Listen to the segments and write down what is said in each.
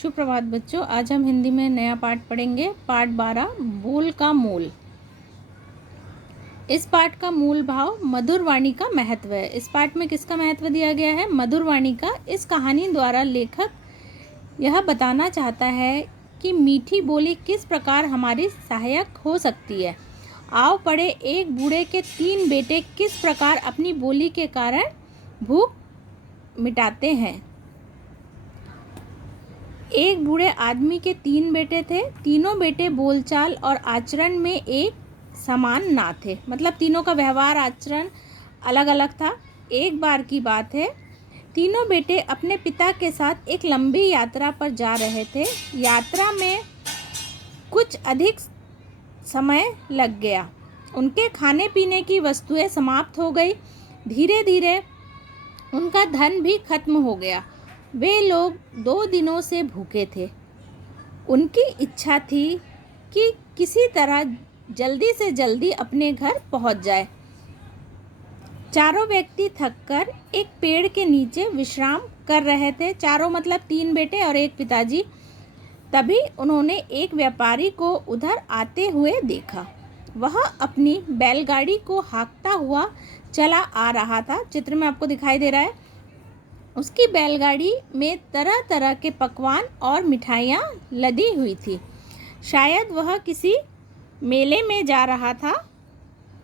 सुप्रभात बच्चों, आज हम हिंदी में नया पाठ पढ़ेंगे। पाठ 12 बोल का मोल। इस पाठ का मूल भाव मधुर वाणी का महत्व है। इस पाठ में किसका महत्व दिया गया है? मधुर वाणी का। इस कहानी द्वारा लेखक यह बताना चाहता है कि मीठी बोली किस प्रकार हमारी सहायक हो सकती है। आओ पढ़े, एक बूढ़े के 3 बेटे किस प्रकार अपनी बोली के कारण भूख मिटाते हैं। एक बूढ़े आदमी के 3 बेटे थे। तीनों बेटे बोलचाल और आचरण में एक समान ना थे, मतलब तीनों का व्यवहार आचरण अलग अलग था। एक बार की बात है, तीनों बेटे अपने पिता के साथ एक लंबी यात्रा पर जा रहे थे। यात्रा में कुछ अधिक समय लग गया। उनके खाने पीने की वस्तुएं समाप्त हो गई। धीरे धीरे उनका धन भी खत्म हो गया। वे लोग 2 दिनों से भूखे थे। उनकी इच्छा थी कि किसी तरह जल्दी से जल्दी अपने घर पहुंच जाए। चारों व्यक्ति थककर एक पेड़ के नीचे विश्राम कर रहे थे। चारों मतलब 3 बेटे और एक पिताजी। तभी उन्होंने एक व्यापारी को उधर आते हुए देखा। वह अपनी बैलगाड़ी को हाँकता हुआ चला आ रहा था। चित्र में आपको दिखाई दे रहा है। उसकी बैलगाड़ी में तरह तरह के पकवान और मिठाइयाँ लदी हुई थी। शायद वह किसी मेले में जा रहा था।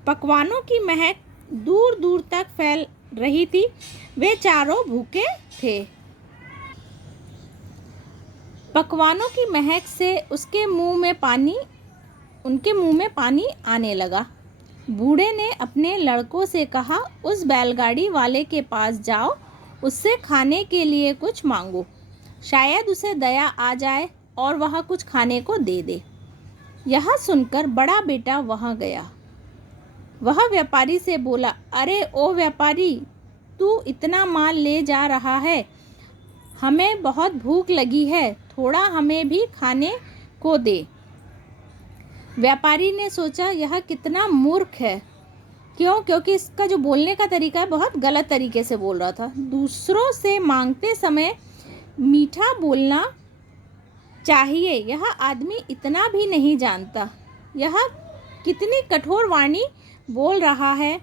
पकवानों की महक दूर दूर तक फैल रही थी। वे चारों भूखे थे। पकवानों की महक से उनके मुंह में पानी आने लगा। बूढ़े ने अपने लड़कों से कहा, उस बैलगाड़ी वाले के पास जाओ, उससे खाने के लिए कुछ मांगो। शायद उसे दया आ जाए और वह कुछ खाने को दे दे। यह सुनकर बड़ा बेटा वहाँ गया। वह व्यापारी से बोला, अरे ओ व्यापारी, तू इतना माल ले जा रहा है, हमें बहुत भूख लगी है, थोड़ा हमें भी खाने को दे। व्यापारी ने सोचा, यह कितना मूर्ख है। क्योंकि इसका जो बोलने का तरीका है बहुत गलत तरीके से बोल रहा था। दूसरों से मांगते समय मीठा बोलना चाहिए, यह आदमी इतना भी नहीं जानता। यह कितनी कठोर वाणी बोल रहा है।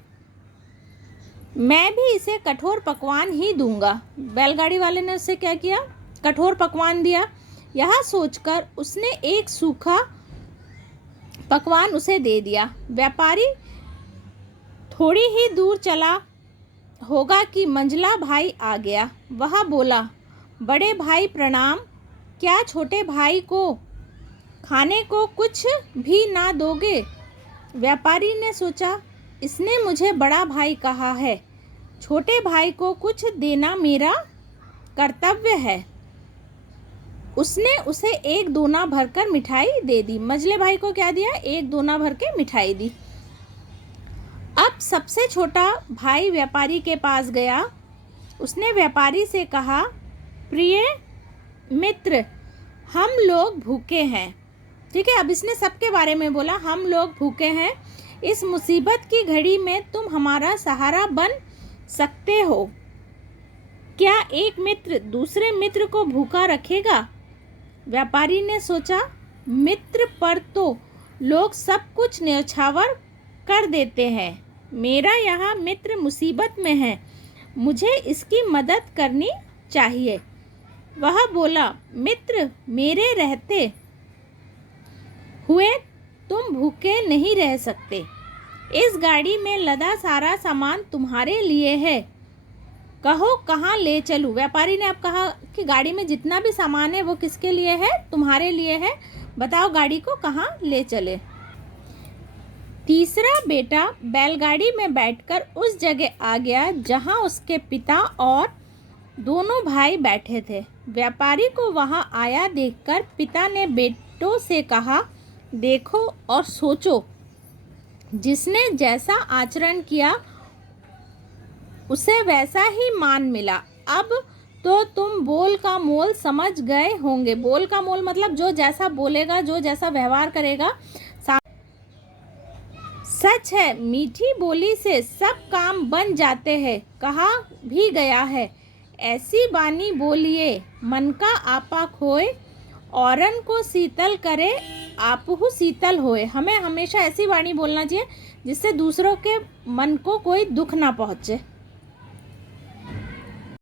मैं भी इसे कठोर पकवान ही दूंगा। बैलगाड़ी वाले ने उससे क्या किया? कठोर पकवान दिया। यह सोचकर उसने एक सूखा पकवान उसे दे दिया। व्यापारी थोड़ी ही दूर चला होगा कि मंझला भाई आ गया। वह बोला, बड़े भाई प्रणाम, क्या छोटे भाई को खाने को कुछ भी ना दोगे? व्यापारी ने सोचा, इसने मुझे बड़ा भाई कहा है, छोटे भाई को कुछ देना मेरा कर्तव्य है। उसने उसे एक दोना भरकर मिठाई दे दी। मंझले भाई को क्या दिया? एक दोना भर के मिठाई दी। अब सबसे छोटा भाई व्यापारी के पास गया। उसने व्यापारी से कहा, प्रिय मित्र, हम लोग भूखे हैं। ठीक है, अब इसने सबके बारे में बोला, हम लोग भूखे हैं। इस मुसीबत की घड़ी में तुम हमारा सहारा बन सकते हो। क्या एक मित्र दूसरे मित्र को भूखा रखेगा? व्यापारी ने सोचा, मित्र पर तो लोग सब कुछ न्यौछावर कर देते हैं। मेरा यह मित्र मुसीबत में है, मुझे इसकी मदद करनी चाहिए। वह बोला, मित्र, मेरे रहते हुए तुम भूखे नहीं रह सकते। इस गाड़ी में लदा सारा सामान तुम्हारे लिए है, कहो कहाँ ले चलूँ? व्यापारी ने अब कहा कि गाड़ी में जितना भी सामान है वो किसके लिए है? तुम्हारे लिए है। बताओ गाड़ी को कहाँ ले चले? तीसरा बेटा बैलगाड़ी में बैठकर उस जगह आ गया जहाँ उसके पिता और दोनों भाई बैठे थे। व्यापारी को वहाँ आया देखकर पिता ने बेटों से कहा, देखो और सोचो, जिसने जैसा आचरण किया उसे वैसा ही मान मिला। अब तो तुम बोल का मोल समझ गए होंगे। बोल का मोल मतलब जो जैसा बोलेगा, जो जैसा व्यवहार करेगा। सच है, मीठी बोली से सब काम बन जाते हैं, कहा भी गया है। ऐसी बानी बोलिए मन का आपा खोए, औरन को शीतल करे आपहु शीतल होए। हमें हमेशा ऐसी वाणी बोलना चाहिए जिससे दूसरों के मन को कोई दुख ना पहुँचे।